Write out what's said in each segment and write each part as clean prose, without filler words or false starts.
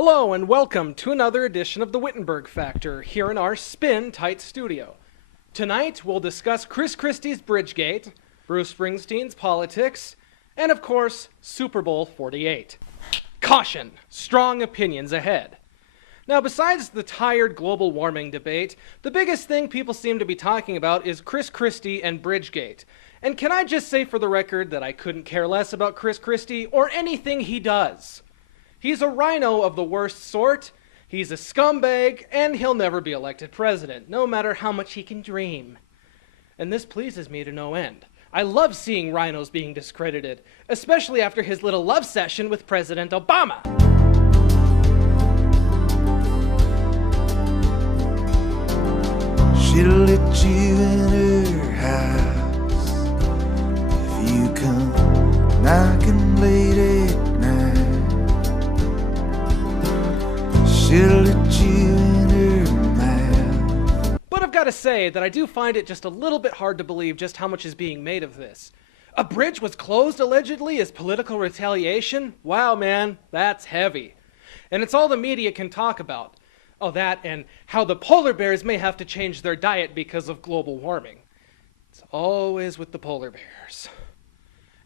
Hello and welcome to another edition of the Wittenberg Factor here in our spin-tight studio. Tonight we'll discuss Chris Christie's Bridgegate, Bruce Springsteen's politics, and of course, Super Bowl 48. Caution! Strong opinions ahead. Now, besides the tired global warming debate, the biggest thing people seem to be talking about is Chris Christie and Bridgegate. And can I just say for the record that I couldn't care less about Chris Christie or anything he does. He's a rhino of the worst sort, he's a scumbag, and he'll never be elected president, no matter how much he can dream. And this pleases me to no end. I love seeing rhinos being discredited, especially after his little love session with President Obama. She'll let you in her house if you come knocking late at night. She'll let you in her mouth. But I've got to say that I do find it just a little bit hard to believe just how much is being made of this. A bridge was closed allegedly as political retaliation? Wow, man, that's heavy. And it's all the media can talk about. Oh, that and how the polar bears may have to change their diet because of global warming. It's always with the polar bears.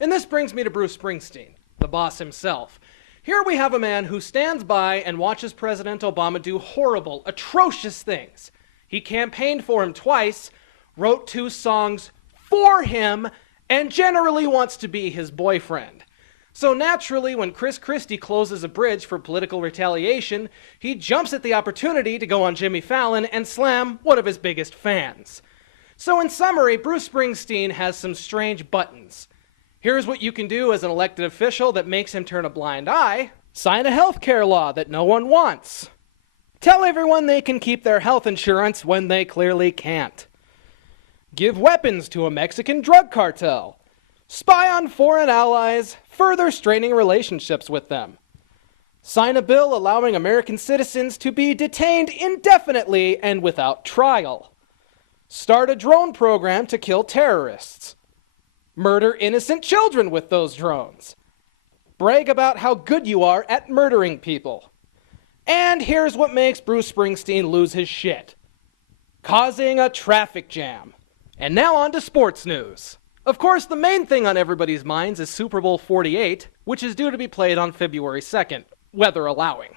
And this brings me to Bruce Springsteen, the boss himself. Here we have a man who stands by and watches President Obama do horrible, atrocious things. He campaigned for him twice, wrote 2 songs for him, and generally wants to be his boyfriend. So naturally, when Chris Christie closes a bridge for political retaliation, he jumps at the opportunity to go on Jimmy Fallon and slam one of his biggest fans. So in summary, Bruce Springsteen has some strange buttons. Here's what you can do as an elected official that makes him turn a blind eye. Sign a healthcare law that no one wants. Tell everyone they can keep their health insurance when they clearly can't. Give weapons to a Mexican drug cartel. Spy on foreign allies, further straining relationships with them. Sign a bill allowing American citizens to be detained indefinitely and without trial. Start a drone program to kill terrorists. Murder innocent children with those drones. Brag about how good you are at murdering people. And here's what makes Bruce Springsteen lose his shit. Causing a traffic jam. And now on to sports news. Of course, the main thing on everybody's minds is Super Bowl 48, which is due to be played on February 2nd, weather allowing.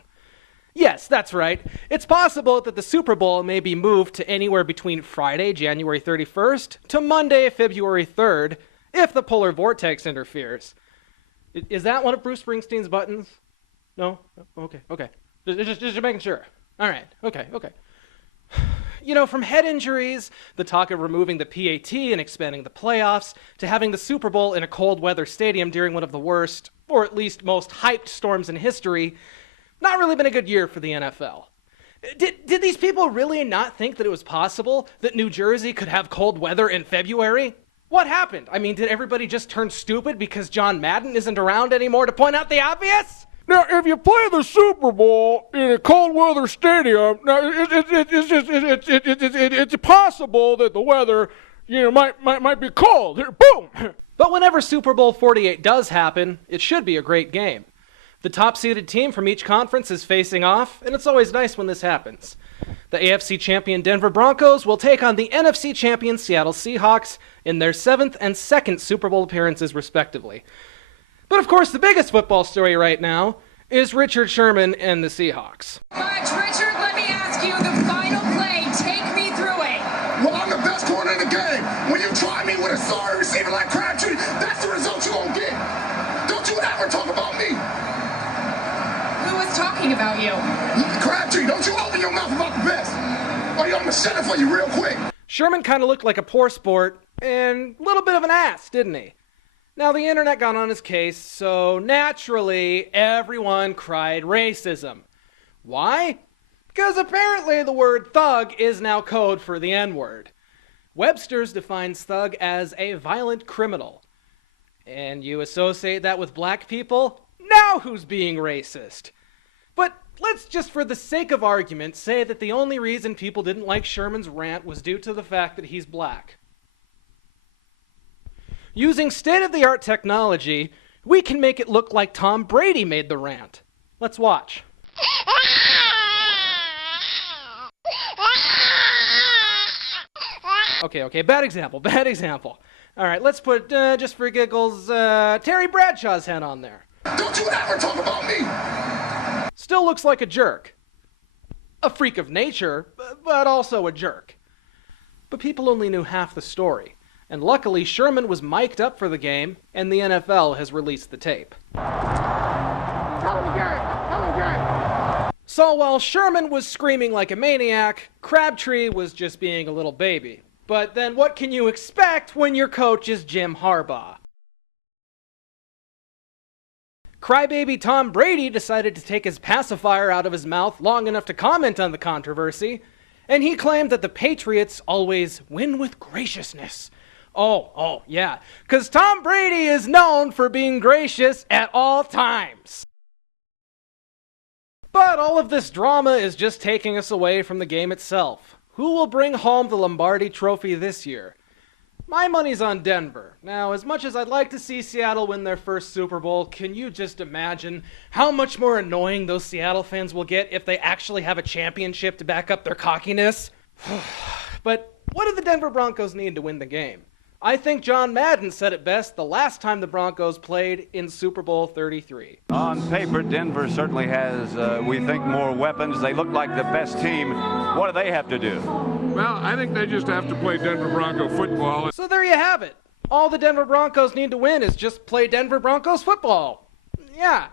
Yes, that's right. It's possible that the Super Bowl may be moved to anywhere between Friday, January 31st, to Monday, February 3rd, if the polar vortex interferes. Is that one of Bruce Springsteen's buttons? No? Okay. Just making sure. All right. Okay. You know, from head injuries, the talk of removing the PAT and expanding the playoffs, to having the Super Bowl in a cold weather stadium during one of the worst, or at least most hyped storms in history, not really been a good year for the NFL. Did these people really not think that it was possible that New Jersey could have cold weather in February? What happened? I mean, did everybody just turn stupid because John Madden isn't around anymore to point out the obvious? Now, if you play the Super Bowl in a cold weather stadium, now it's possible that the weather, might be cold. Here, boom. But whenever Super Bowl 48 does happen, it should be a great game. The top-seeded team from each conference is facing off, and it's always nice when this happens. The AFC champion Denver Broncos will take on the NFC champion Seattle Seahawks in their 7th and 2nd Super Bowl appearances, respectively. But of course, the biggest football story right now is Richard Sherman and the Seahawks. Richard, let me ask you the final play. Take me through it. Well, I'm the best corner in the game. When you try me with a sorry receiver like Crabtree, that's the result you're going to get. Don't you ever talk about me. Who was talking about you? Crabtree, don't you open your mouth about the best. Or I'm going to shut it for you real quick. Sherman kind of looked like a poor sport and a little bit of an ass, didn't he? Now, the internet got on his case, so naturally, everyone cried racism. Why? Because apparently the word thug is now code for the N-word. Webster's defines thug as a violent criminal. And you associate that with black people? Now who's being racist? But let's just, for the sake of argument, say that the only reason people didn't like Sherman's rant was due to the fact that he's black. Using state-of-the-art technology, we can make it look like Tom Brady made the rant. Let's watch. Okay, bad example. All right, let's put, just for giggles, Terry Bradshaw's head on there. Don't you ever talk about me! Still looks like a jerk. A freak of nature, but also a jerk. But people only knew half the story, and luckily Sherman was mic'd up for the game, and the NFL has released the tape. So while Sherman was screaming like a maniac, Crabtree was just being a little baby. But then what can you expect when your coach is Jim Harbaugh? Crybaby Tom Brady decided to take his pacifier out of his mouth long enough to comment on the controversy, and he claimed that the Patriots always win with graciousness. Oh, yeah, because Tom Brady is known for being gracious at all times. But all of this drama is just taking us away from the game itself. Who will bring home the Lombardi Trophy this year? My money's on Denver. Now, as much as I'd like to see Seattle win their first Super Bowl, can you just imagine how much more annoying those Seattle fans will get if they actually have a championship to back up their cockiness? But what do the Denver Broncos need to win the game? I think John Madden said it best the last time the Broncos played in Super Bowl 33. On paper, Denver certainly has, we think, more weapons. They look like the best team. What do they have to do? Well, I think they just have to play Denver Bronco football. So there you have it. All the Denver Broncos need to win is just play Denver Broncos football. Yeah.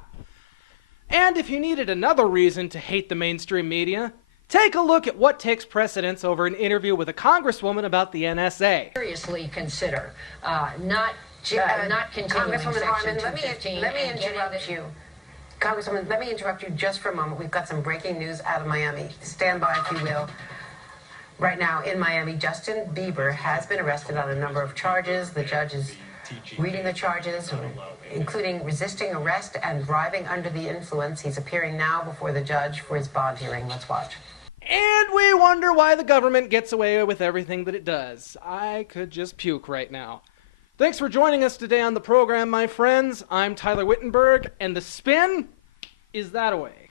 And if you needed another reason to hate the mainstream media, take a look at what takes precedence over an interview with a congresswoman about the NSA. Seriously consider not continuing Congresswoman Section Harman, 215 let me and getting interrupt you. Congresswoman, let me interrupt you just for a moment. We've got some breaking news out of Miami. Stand by, if you will. Right now in Miami, Justin Bieber has been arrested on a number of charges. The judge is reading the charges, including resisting arrest and driving under the influence. He's appearing now before the judge for his bond hearing. Let's watch. And we wonder why the government gets away with everything that it does. I could just puke right now. Thanks for joining us today on the program, my friends. I'm Tyler Wittenberg, and the spin is that away.